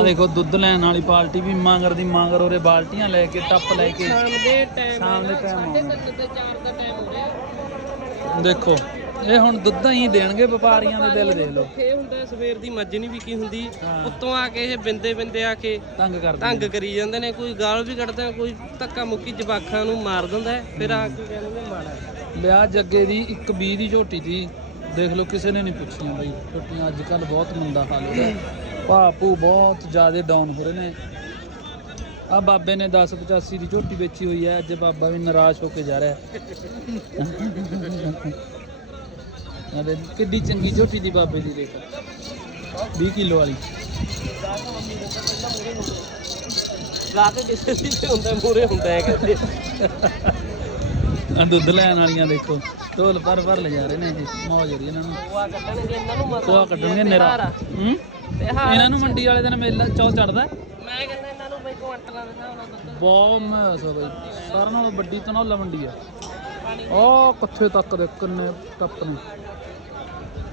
ਆਹ ਦੇਖੋ ਦੁੱਧ ਲੈਣ ਵਾਲੀ ਪਾਰਟੀ ਵੀ ਮਾਂਗਰ ਦੀ ਮਾਂਗਰ ਉਹਦੇ ਬਾਲਟੀਆਂ ਲੈ ਕੇ ਟੱਪ ਲੈ ਕੇ ਸ਼ਾਮ ਦੇ ਟਾਈਮ ਸ਼ਾਮ ਦੇ ਟਾਈਮ ਤੇ 4 ਦਾ ਟਾਈਮ ਹੋ ਰਿਹਾ। ਦੇਖੋ ਇਹ ਹੁਣ ਦੁੱਧਾਂ ਹੀ ਦੇਣਗੇ ਵਪਾਰੀਆਂ ਦੇ ਦਿਲ ਦੇਖ ਲਓ। ਇਹ ਹੁੰਦਾ ਸਵੇਰ ਦੀ ਮੱਝ ਨਹੀਂ ਵਿਕੀ ਹੁੰਦੀ। ਉੱਤੋਂ ਆ ਕੇ ਇਹ ਬਿੰਦੇ ਬਿੰਦੇ ਆ ਕੇ ਤੰਗ ਕਰਦੇ ਤੰਗ ਕਰੀ ਜਾਂਦੇ ਨੇ ਕੋਈ ਗਾਲ ਵੀ ਕੱਢਦਾ ਕੋਈ ਧੱਕਾ ਮੁੱਕੀ ਜਵਾਖਾਂ ਨੂੰ ਮਾਰ ਦਿੰਦਾ ਫਿਰ ਆ ਕੇ ਕਹਿੰਦੇ ਮਾੜਾ। ਵਿਆਹ ਜੱਗੇ ਦੀ ਇੱਕ 20 ਦੀ ਝੋਟੀ ਸੀ। ਦੇਖ ਲਓ ਕਿਸੇ ਨੇ ਨਹੀਂ ਪੁੱਛੀਆਂ ਬਈ ਝੋਟੀਆਂ ਅੱਜ ਕੱਲ ਬਹੁਤ ਮੰਦਾ ਹਾਲ ਹੋ ਗਿਆ। ਭਾਪੂ ਬਹੁਤ ਜ਼ਿਆਦਾ ਡਾਊਨ ਹੋ ਰਹੇ ਨੇ। ਆ ਬਾਬੇ ਨੇ 10 85 ਦੀ ਝੋਟੀ ਵੇਚੀ ਹੋਈ ਹੈ ਅੱਜ ਬਾਬਾ ਵੀ ਨਾਰਾਜ਼ ਹੋ ਕੇ ਜਾ ਰਿਹਾ। ਹੈ ਆ ਦੇਖ ਕਿੱਡੀ ਚੰਗੀ ਝੋਟੀ ਦੀ ਬਾਬੇ ਦੀ ਦੇਖ। 20 ਕਿਲੋ ਵਾਲੀ। ਗਾ ਕੇ ਕਿਸੇ ਦੀ ਤੇ ਹੁੰਦਾ ਮੂਰੇ ਹੁੰਦਾ ਹੈ ਕਹਿੰਦੇ ਆ ਦੁੱਧ ਲੈਣ ਵਾਲੀਆਂ ਦੇਖੋ ਢੋਲ ਭਰ ਭਰ ਲੈ ਜਾ ਰਹੇ ਨੇ ਇਹ। ਮੌਜ ਹੋ ਰਹੀ ਇਹਨਾਂ ਨੂੰ। ਖੋਆ ਕੱਢਣਗੇ ਇਹਨਾਂ ਨੂੰ ਮਤਲਬ ਖੋਆ ਕੱਢਣਗੇ ਨੇਰਾ ਹੂੰ? ਤਿਉਹਾਰ ਇਹਨਾਂ ਨੂੰ ਮੰਡੀ ਵਾਲੇ ਦਿਨ ਮੇਲਾ ਚੌ ਚੜਦਾ? ਮੈਂ ਕਹਿੰਦਾ ਇਹਨਾਂ ਨੂੰ ਬਈ ਕੁਆਂਟਲਾਂ ਦੇ ਹਿਸਾਬ ਨਾਲ ਦੁੱਧ ਬਹੁਤ ਮਹਿਸ ਆ ਬਈ। ਸਾਰਿਆਂ ਨਾਲੋਂ ਵੱਡੀ ਤਨੌਲਾ ਮੰਡੀ ਆ। ਉਹ ਕਿੱਥੇ ਤੱਕ ਦੇ ਕਿੰਨੇ ਟੱਪ ਨੇ।